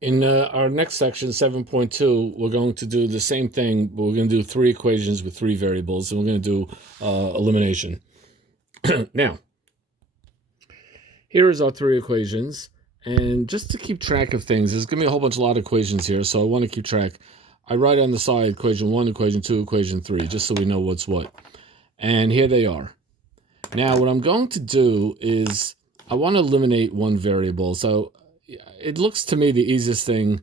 In our next section, 7.2, we're going to do the same thing, but we're going to do three equations with three variables, and we're going to do elimination. Now, here is our three equations, and just to keep track of things, there's going to be a lot of equations here, so I want to keep track. I write on the side equation 1, equation 2, equation 3, just so we know what's what. And here they are. Now, what I'm going to do is I want to eliminate one variable. So it looks to me the easiest thing,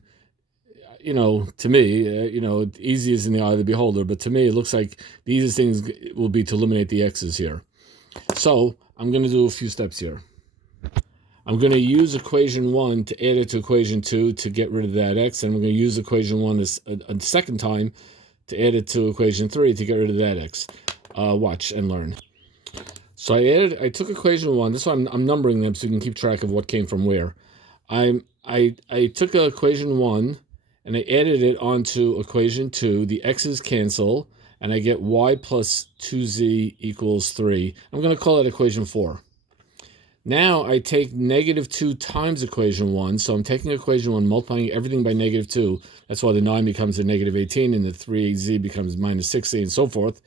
to me, easy is in the eye of the beholder, but to me, it looks like the easiest thing will be to eliminate the x's here. So I'm going to do a few steps here. I'm going to use equation 1 to add it to equation 2 to get rid of that x, and I'm going to use equation 1 a second time to add it to equation 3 to get rid of that x. Watch and learn. So I took equation 1. This one I'm numbering them so you can keep track of what came from where. I took equation 1 and I added it onto equation 2. The x's cancel, and I get y plus 2z equals 3. I'm going to call that equation 4. Now I take negative 2 times equation 1. So I'm taking equation 1, multiplying everything by negative 2. That's why the 9 becomes a negative 18, and the 3z becomes minus 60, and so forth.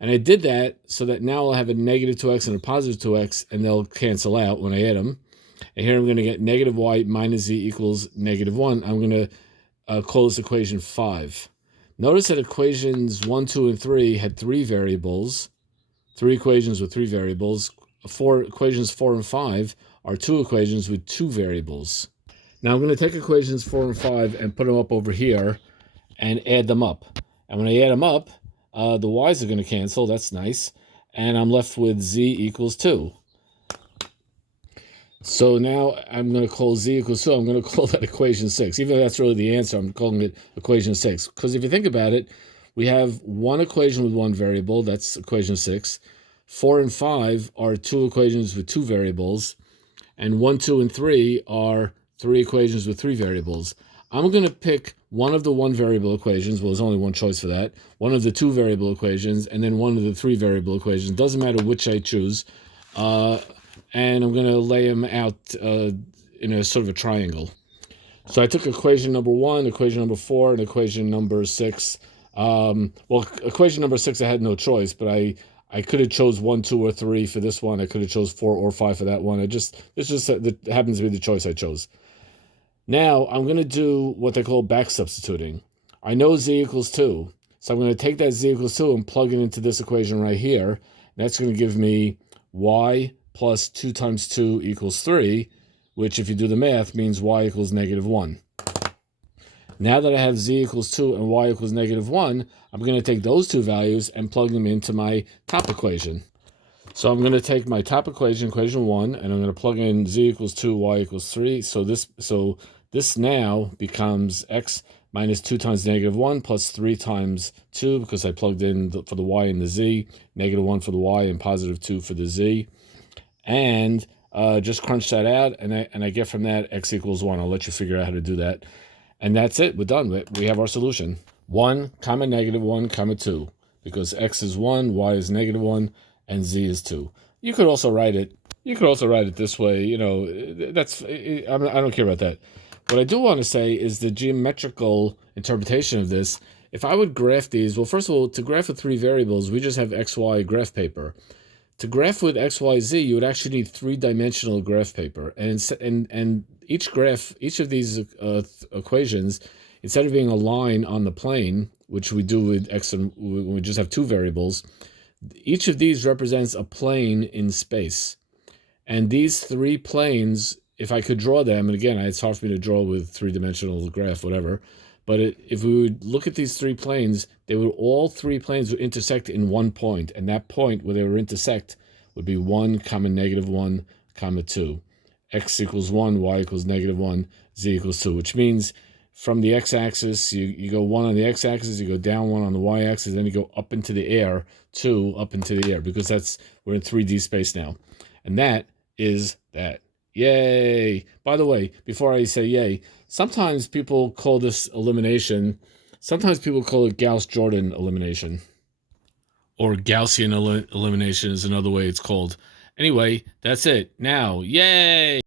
And I did that so that now I'll have a negative 2x and a positive 2x, and they'll cancel out when I add them. And here I'm going to get negative y minus z equals negative 1. I'm going to call this equation 5. Notice that equations 1, 2, and 3 had three variables, three equations with three variables. Equations 4 and 5 are two equations with two variables. Now I'm going to take equations 4 and 5 and put them up over here and add them up. And when I add them up, the y's are going to cancel. That's nice. And I'm left with z equals 2. So now I'm going to call z equals 2. I'm going to call that equation 6. Even though that's really the answer, I'm calling it equation 6. Because if you think about it, we have one equation with one variable. That's equation 6. 4 and 5 are two equations with two variables. And 1, 2, and 3 are three equations with three variables. I'm going to pick one of the one variable equations. Well, there's only one choice for that. One of the two variable equations, and then one of the three variable equations. Doesn't matter which I choose. And I'm going to lay them out in a sort of a triangle. So I took equation number 1, equation number 4, and equation number 6. Equation number 6, I had no choice, but I could have chose 1, 2, or 3 for this one. I could have chose 4 or 5 for that one. This happens to be the choice I chose. Now I'm going to do what they call back substituting. I know z equals 2, so I'm going to take that z equals 2 and plug it into this equation right here. That's going to give me y plus 2 times 2 equals 3, which if you do the math means y equals negative 1. Now that I have z equals 2 and y equals negative 1, I'm going to take those two values and plug them into my top equation. So I'm going to take my top equation, equation 1, and I'm going to plug in z equals 2, y equals 3. So this now becomes x minus 2 times negative 1 plus 3 times 2, because I plugged in for the y and the z, negative 1 for the y and positive 2 for the z. And just crunch that out, and I get from that x equals 1. I'll let you figure out how to do that. And that's it. We're done. We have our solution. 1, comma, negative 1, comma 2. Because x is 1, y is negative 1, and z is 2. You could also write it this way. I don't care about that. What I do want to say is the geometrical interpretation of this. If I would graph these, well, first of all, to graph with three variables, we just have XY graph paper. To graph with XYZ, you would actually need three-dimensional graph paper. And each of these equations, instead of being a line on the plane, which we do with x and when we just have two variables, each of these represents a plane in space. And these three planes, if I could draw them, and again, it's hard for me to draw with three-dimensional graph, whatever, but if we would look at these three planes, all three planes would intersect in one point, and that point where they would intersect would be 1, comma, negative 1, comma 2. X equals 1, y equals negative 1, z equals 2, which means from the x-axis, you go 1 on the x-axis, you go down 1 on the y-axis, then you go up into the air, 2 up into the air, because we're in 3D space now. And that is that. Yay! By the way, before I say yay, sometimes people call this elimination. Sometimes people call it Gauss-Jordan elimination. Or Gaussian elimination is another way it's called. Anyway, that's it. Now, yay!